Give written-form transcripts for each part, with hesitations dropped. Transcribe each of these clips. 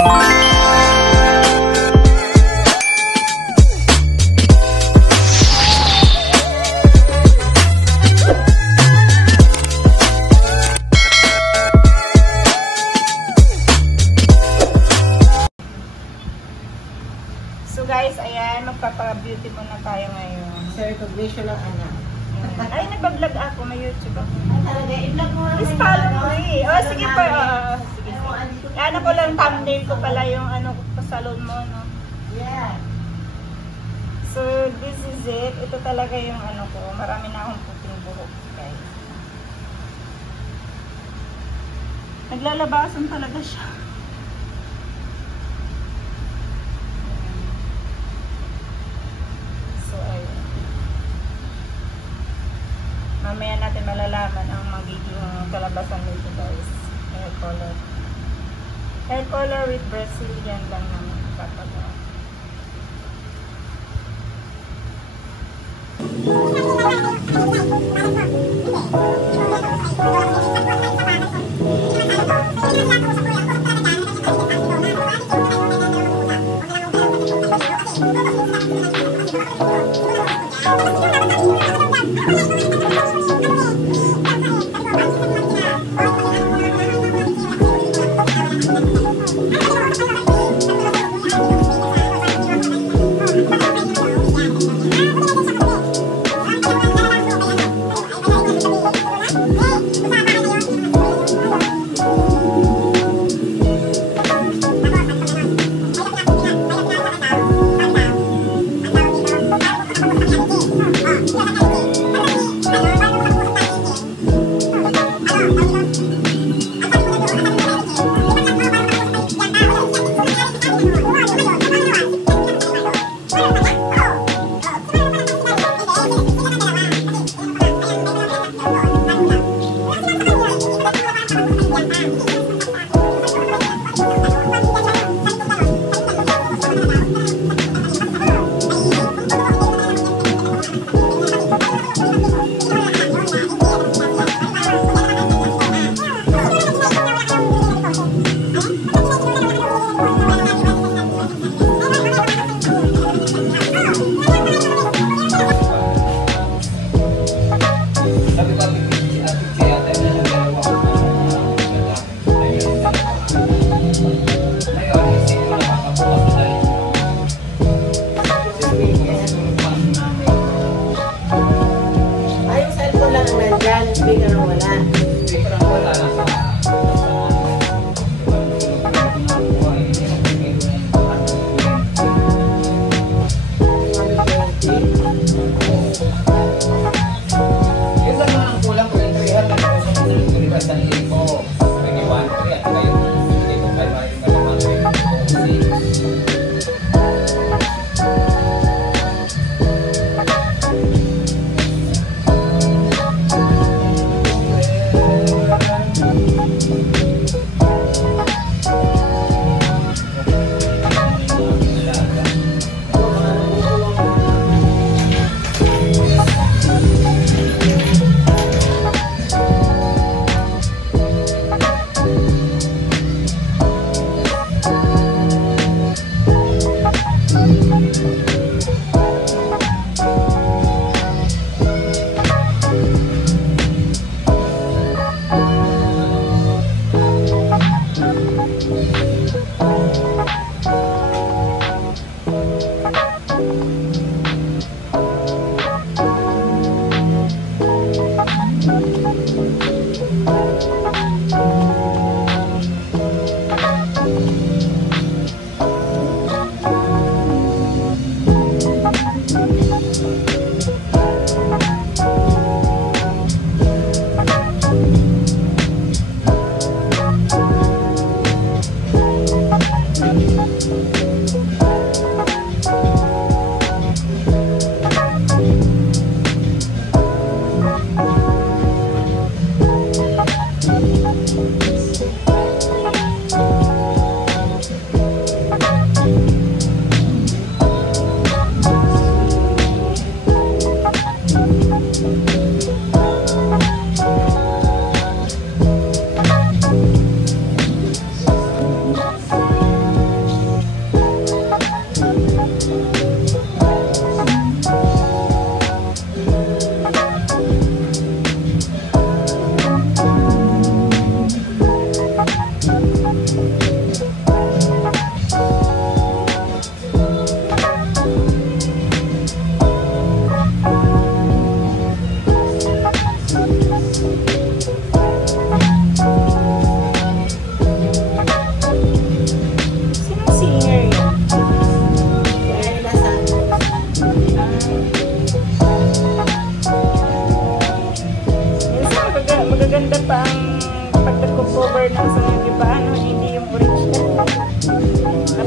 So guys, ayan, magpapa-beauty muna tayo ngayon. Sa recognition ng anak. Ay, nagpa-vlog ako, may YouTube ako. Talaga, i-vlog mo. Please follow me. Oh, sige pa. Sige. Ano ko lang, thumbnail ko pala yung ano ko salon mo, no? Yeah. So, this is it. Ito talaga yung ano ko. Marami na akong puting buhok, guys. Naglalabasan talaga siya. So, ayun. Mamaya natin malalaman ang magiging kalabasan nito, guys. Hair color. Hair color with Brazilian lang naman papagawa.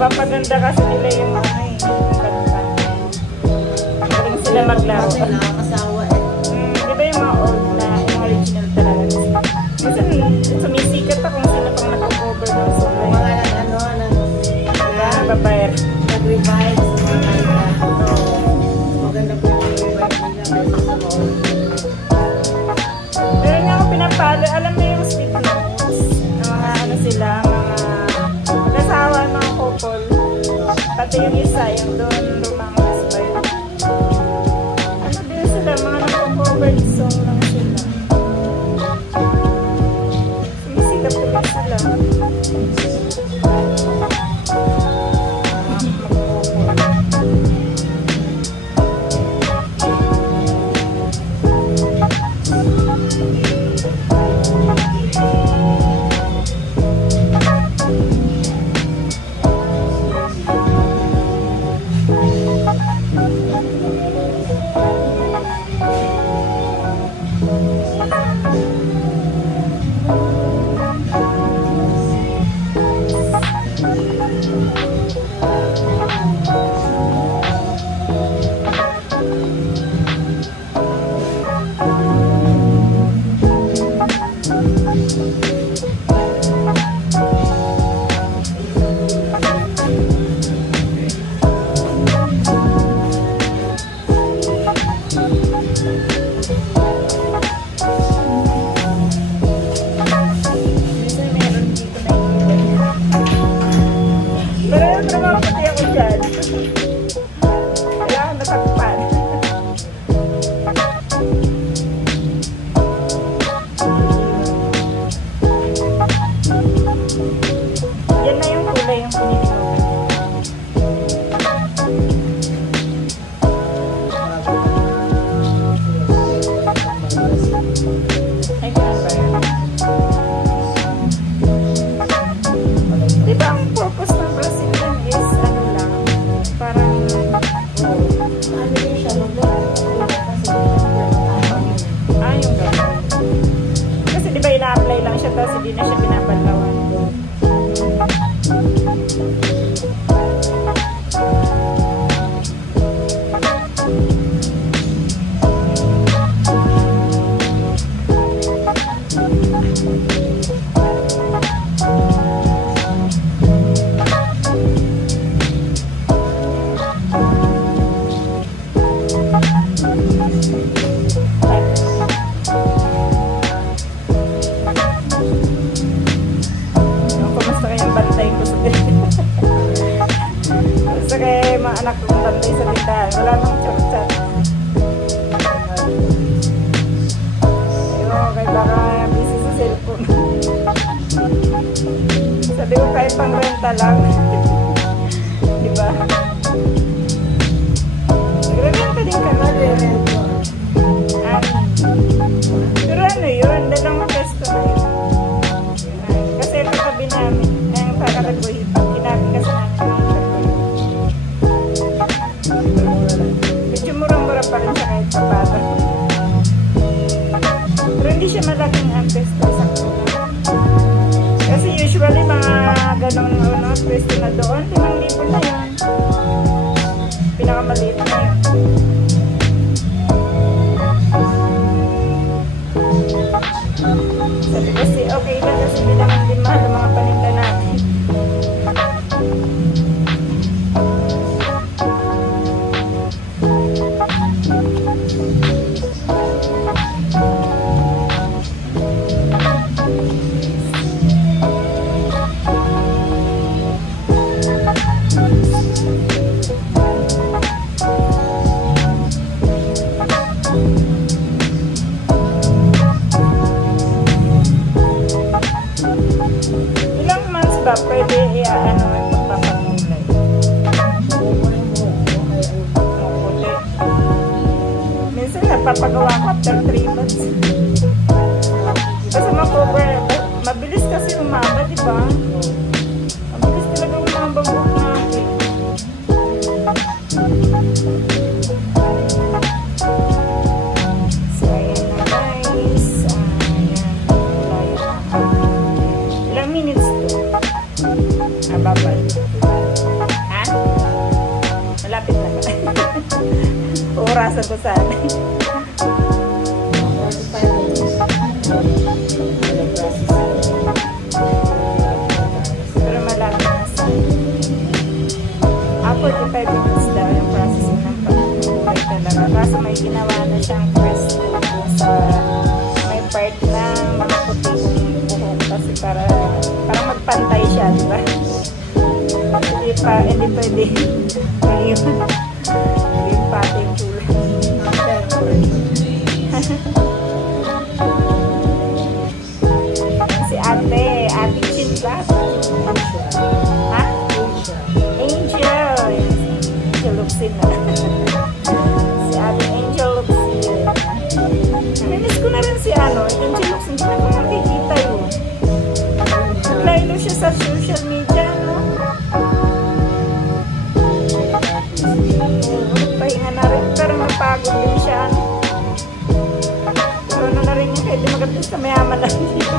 Napapaganda kasi nila yung ano eh. Kanta. Magaling sila maglaro. Kasi nakakasawa eh. Di ba yung mga old na, yung original talaga? Minsan, sumisikat pa kung sino pang nag-cover ng song. Mga ano, Babaer. nag-revive sa mga kanta. Maganda po yung revive nila kasi sa mga old. Pero nga ako pinapalo, alam mo yung Sleep Notes? Mga ano sila, mga kasawa, mga couple. Pati yung isa, yung doon romance ba yun? Ano din sila, mga nag-cover song lang sila. Sumisikap din sila. ina-apply lang siya tapos hindi na siya pinapanlawan. Anak kong tantay sa tindahan. Wala nang chat-chat. Ayun, kaya baka busy sa cellphone. Sabi ko kahit pang renta lang. Diba? Nagre-renta din ka na. Pero ano yun? Dalawang pesto na yun. Kasi katabi namin. Ayun, para kagawin. Kinabi kasi namin. Medyo murang-mura pa rin siya kahit papata. Pero hindi siya malaking pwesto. Kasi usually mga ganong pwesto na doon, 5,000 na yun. Pinakamaliit na yun. Sabi kasi okay lang kasi bilang hindi mahal ang mga paninda natin. Pwede ano yung pagpapagulay. Minsan napapagawa ko after 3 months. Kasi makover, mabilis kasi umaba, diba? Mabilis talaga umaba buhok natin. So, ayan na guys. Ayan. Ilang minutes to? Babal. Orasan ko sana. Pero malapit na sa 45 minutes daw yung processing ng pagkukulay talaga. Kaso may ginawa na siyang press sa may part na mga puting buhok kasi para magpantay siya, di ba? Hindi pwede yung pati yung kulay. Si ate Chinla. Ha? Angel Luxin na. Si ate Angel Luxin. Naminis ko na rin si Angel Luxin. Hindi na ko nakikita yun. Naglaylo siya sa social media, no? Pahinga na rin, pero napagod din siya, no? Pero ano na rin yung pwede maganda sa mayaman na dito.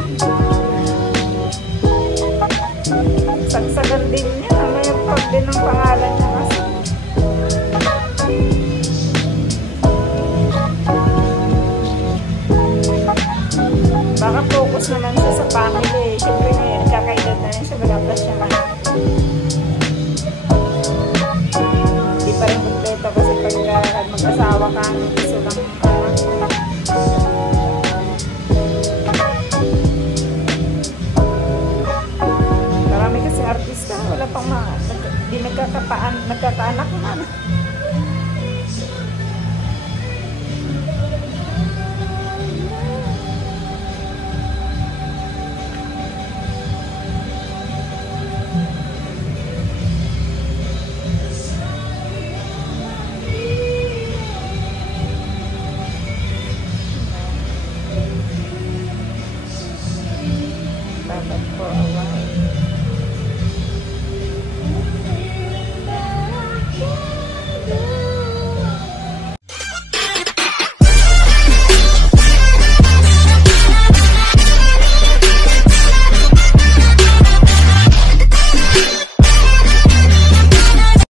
Sagsagan din niya, may pag din ng pangalan niya kasi. Baka focus naman siya sa family. Siyempre ngayon, kakaedad na rin siya, maganda siya man. Hindi pa rin kompleto kasi pagka mag-asawa ka, gusto lang marami kasi artista, wala pang mga, hindi nagkakaanak naman.